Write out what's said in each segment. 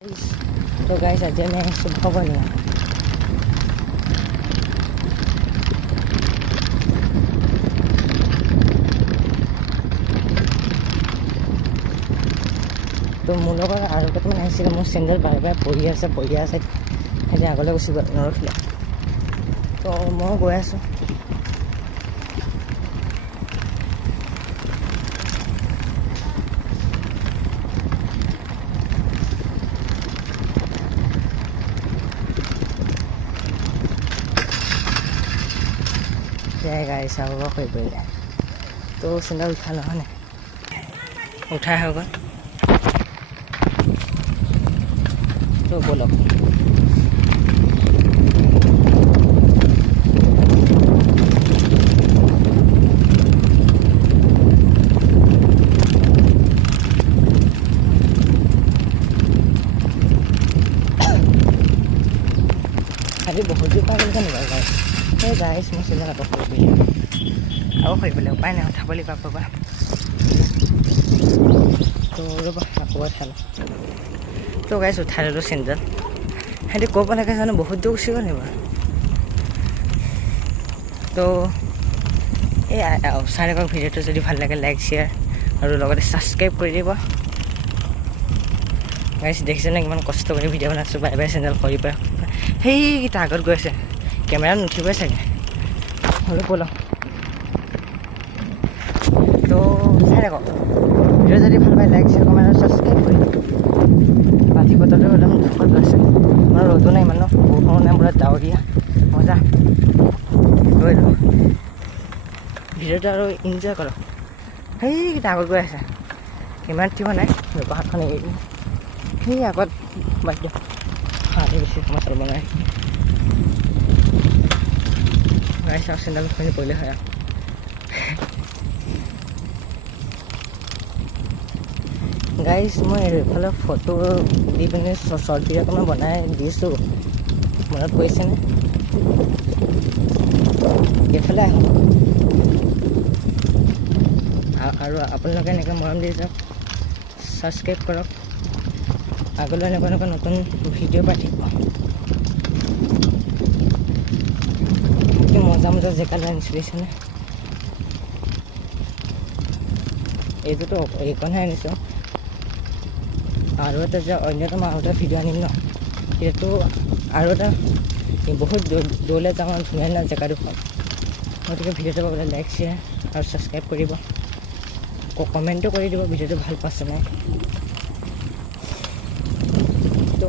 तो गाइस आज मैं सुबह बनी तो मोर लगे और कतमान मोर सेंडल बारे बारे पड़ी आसे आगे गुसि गल नरखिले तो मैं गई आसो गाड़ी चाब पड़े तो सेंडल उठा ना उठा हो गल तो बोलो अभी बहुत दूर पागल का निकल गए गाइस मैं सेंडल अब उपाय ना उठा पापा तो रब उठाल तो गाइस उठा लो सेंडल सिंह कब लगे जानो बहुत दूर गुसि गल तो सारे भिडिओ तो जो भल लगे लाइक शेयर और सब्सक्राइब कर दी गाइस देखिसे ना कि कष्ट कर भिडिओ बनाइছোঁ बाय बाय चेनेल कर সেইটা আগত গৈ আছে কেমেৰা নুঠিবই চাগে হলো বলো তো চাই থাকক ভিডিও যদি ভাল পায় লাইক শ্বেয়াৰ কমেণ্ট আৰু ছাবস্ক্ৰাইব কৰি বাকী বতৰটো একদম দুখত আছে মানে ৰ'দো নাই ইমান বৰষুণো নাই পুৰা ডাৱৰীয়া মজা গৈ লওক ভিডিঅ'টো আৰু এনজয় কৰক সেইকেইটা আগত গৈ আছে ইমান ঠিক নাই পাহাৰখন এৰি সেই আগত বাদ দিয়ক हाथी बेसि मसाला बनाए गाइस और सेंडल खुनि पड़े है गाइस मैं एफाले फटो दी पे शर्ट भिडिओ मैं बनाई दिसो मन पैसे एफाले और आपलोके एने मरम दी जाओ सब्सक्राइब करक आगल नतुन भिडिओ पाई कि मजा मजा जेकाल आनिছোঁ এইটোতো এইখনহে আনিছোঁ আৰু এটা যে অন্যতম আৰু এটা ভিডিঅ' আনিম ন এইটো আৰু এটা বহুত দূৰলৈ যাওঁ ধুনীয়া ধুনীয়া জেগাডোখৰ গতিকে ভিডিঅ'টো পাবলৈ লাইক শ্বেয়াৰ আৰু ছাবস্ক্ৰাইব কৰিব কমেণ্টো কৰি দিব ভিডিঅ'টো ভাল পাইছে নাই तो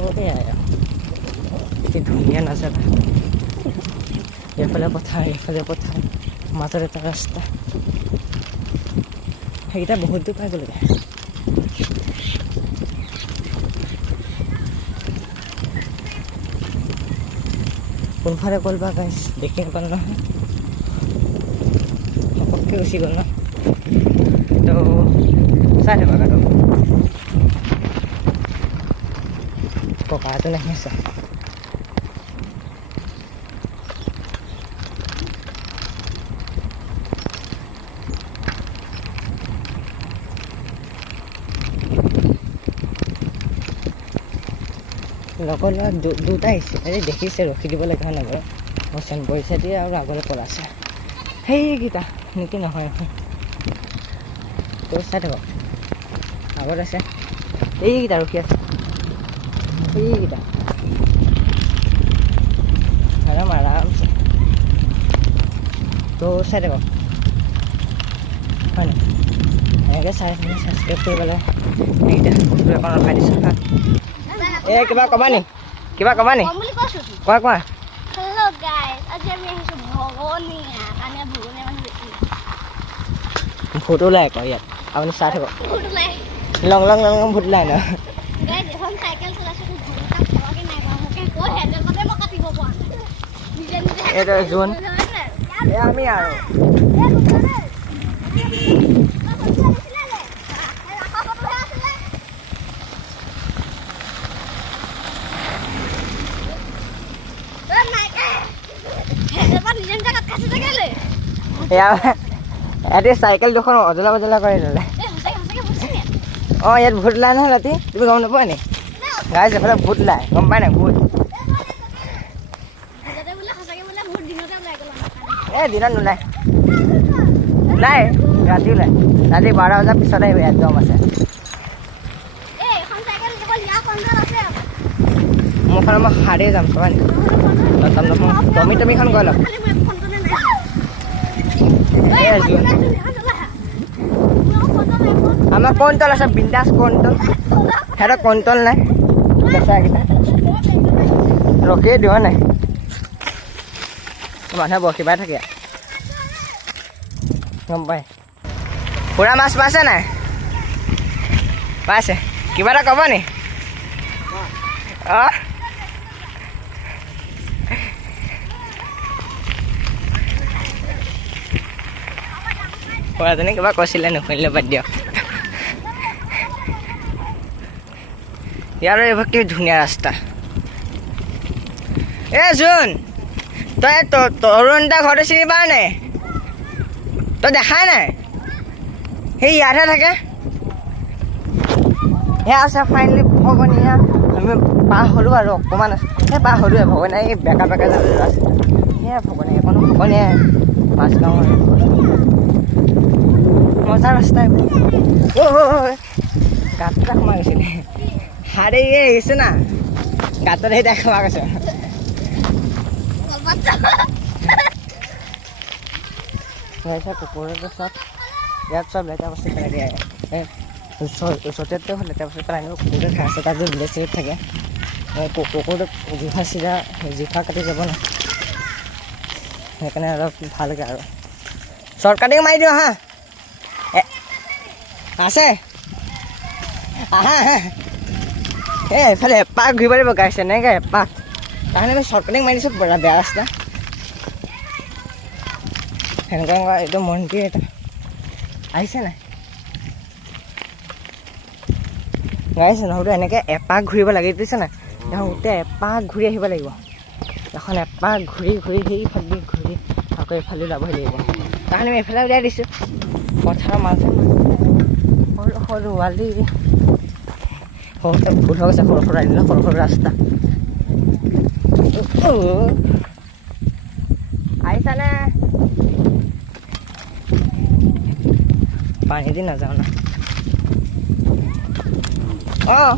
धुनिया नजारा एफाले पथार मजार एट रास्ता सैटा बहुत दूर पाई गल कौनफाले गल गाइस देखी नापाल ना पक्के गुसि गल ना तो चाय थक कका नहीं है लगल दूटा देखी रखी दी लगे नगर बचन पैसा दी और आगे पड़ा से सहीटा निकी नए तो चाय थक आगत आसे यहीटा रखी आसे आराम से तो चाই থাকক হয় নি এনেকৈ চাই ছাবস্ক্ৰাইব কৰিব লাগে এইকেইটা এখন ৰখাই দিছোঁ কিবা ক'বা নি কোৱা কোৱা हेलो गाइस आज আমি আহিছোঁ ভগনীয়া কানে ভগনীয়া মানুহ বেছি ভূত ওলাই আকৌ ইয়াত আপুনি চাই থাকক ভূত ওলাই লং লং লং ভূত ওলাই ন গাইস এখন সাইকেল চলাইছোঁ ভূত খাবকে নাই মোকে কৈ হেডেল মতে মই কাটিব পৰা নাই এটা জোন আমি আৰু ইয়াতে চাইকেল দুখন অজলা বজলা কৰি ল'লে অঁ ইয়াত ভূত ওলাই নহয় ৰাতি তুমি গম নোপোৱা নি গাইছ এফালে ভূত ওলাই গম পাই নাই ভূত ভিতৰতে বোলে সঁচাকে বোলে মোৰ দিনতে ওলাই গ'ল এই দিনত নোলাই ওলাই ৰাতি ওলাই ৰাতি 12 বজাৰ পিছত আহিব একদম আছে এই এখন চাইকেল কেৱল ইয়াৰ কণ্ট্ৰল আছে মোৰ ফালে মই হাৰে যাম চাবা নেকি টমিখন গৈ লওক খালি মোৰ কণ্ট্ৰলে নাই এই জোন আমাৰ কণ্ট্ৰল আছে বিন্দাছ কণ্ট্ৰল সিহঁতৰ কণ্ট্ৰল নাই বেচাকেইটা ৰখিয়ে দিওঁ নাই মানুহে বৰশী বাই থাকে গম পাই পুৰা মাছ পাইছে নাই পাইছে কিবা এটা ক'ব নি অঁ খুৰাজনী কিবা কৈছিলে নুশুনিলে বাদ দিয়ক ইয়াৰ এইবোৰ কি ধুনীয়া ৰাস্তা এ জোন তই তৰুণ দা ঘৰটো চিনি পাৱ নাই তই দেখাই নাই সেই ইয়াতহে থাকে সেয়া আছে ফাইনেলি ভগৱান ইয়াৰ আমি পাৰ হ'লোঁ আৰু অকণমান আছে সেই পাৰ হ'লোৱে ভগৱানে এই বেকা বেকা যাবলৈ আছে সেয়া ভগৱানে এইকণো ভগৱানে মাজগাঁও মজা ৰাস্তা গাঁত এটা সোমাই গৈছিলে হাৰে আহিছে না গাঁতত সেই তাই সোমাই গৈছে কুকুৰটো চব ইয়াত চব লেতেৰা বস্তু পেলাই দিয়ে ওচৰতে লেতেৰা বস্তু পেলাই নিব কুকুৰটো খাই আছে তাত যে ভিলেজ চিলেজ থাকে কুকুৰটো জিভা কাটি যাব ন সেইকাৰণে অলপ ভালকৈ আৰু শ্বৰ্ট কাটিং মাৰি দিওঁ হা আছে আহা এই এইফালে এপাক ঘূৰিব লাগিব গাইছে এনেকৈ এপাক তাৰকাৰণে আমি শ্বৰ্ট কাটিং মাৰি দিছোঁ বেয়া ৰাস্তা সেনেকুৱা এইটো মন্দিৰ এটা আহিছে নাই গাইছে নহ'লে এনেকৈ এপাক ঘূৰিব লাগে দিছে নাই গোটেই এপাক ঘূৰি আহিব লাগিব এখন এপাক ঘূৰি সেইফালে ঘূৰি আকৌ এইফালে যাবহি লাগিব তাৰকাৰণে আমি এইফালে উলিয়াই দিছোঁ পথাৰৰ মাজে সৰু সৰু আলি সৰুতে ভুল হৈ গৈছে সৰু আলি সৰু ৰাস্তা আহিছানে পানী দি নাযাওঁ না অঁ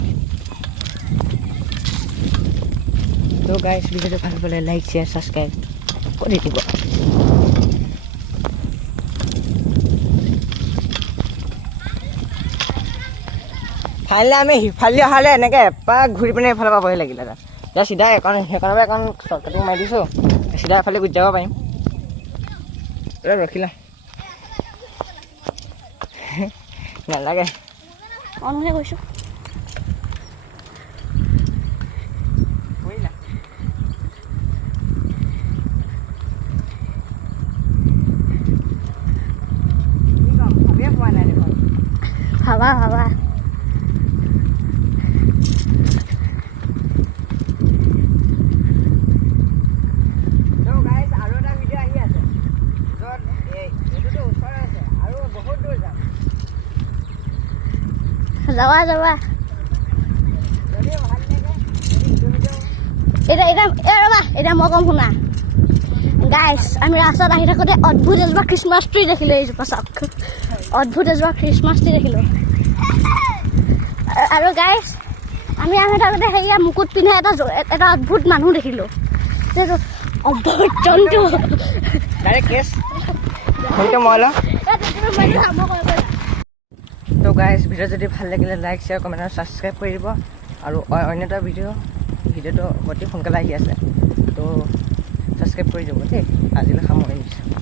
তো গাইছ ভিডিঅ'টো ভাল পালে লাইক শ্বেয়াৰ ছাবস্ক্ৰাইব কৰি দিব ফাইনেলি আমি সিফালে অহালে এনেকৈ এপাক ঘূৰি পিনে এইফালে পাবহি লাগিলে তাত এতিয়া চিধা সেইকণৰ পৰা এখন শ্বৰ্ট কাটিং মাৰি দিছোঁ চিধা এফালে গুচি যাব পাৰিম ৰখি লওঁ নালাগে অনহে কৈছোঁ ভাবা যাবা এতিয়া মই কম শুনা গাইছ আমি ৰাস্তাত আহি থাকোঁতে অদ্ভুত এজোপা খ্ৰীষ্টমাছ ট্ৰী দেখিলোঁ এইজোপা চাওক অদ্ভুত এজোপা খ্ৰীষ্টমাছ ট্ৰী দেখিলোঁ আৰু গাইছ আমি আহি থাকোঁতে সেয়া মুকুট পিন্ধা এটা অদ্ভুত মানুহ দেখিলোঁ যিহেতু অদ্ভুত জন্তু তো গাইজ ভিডিঅ' যদি ভাল লাগিলে লাইক শ্বেয়াৰ কমেণ্ট আৰু ছাবস্ক্ৰাইব কৰি দিব আৰু অন্য এটা ভিডিঅ'টো অতি সোনকালে আহি আছে তো ছাবস্ক্ৰাইব কৰি দিব দেই আজিলৈ সামৰি দিছোঁ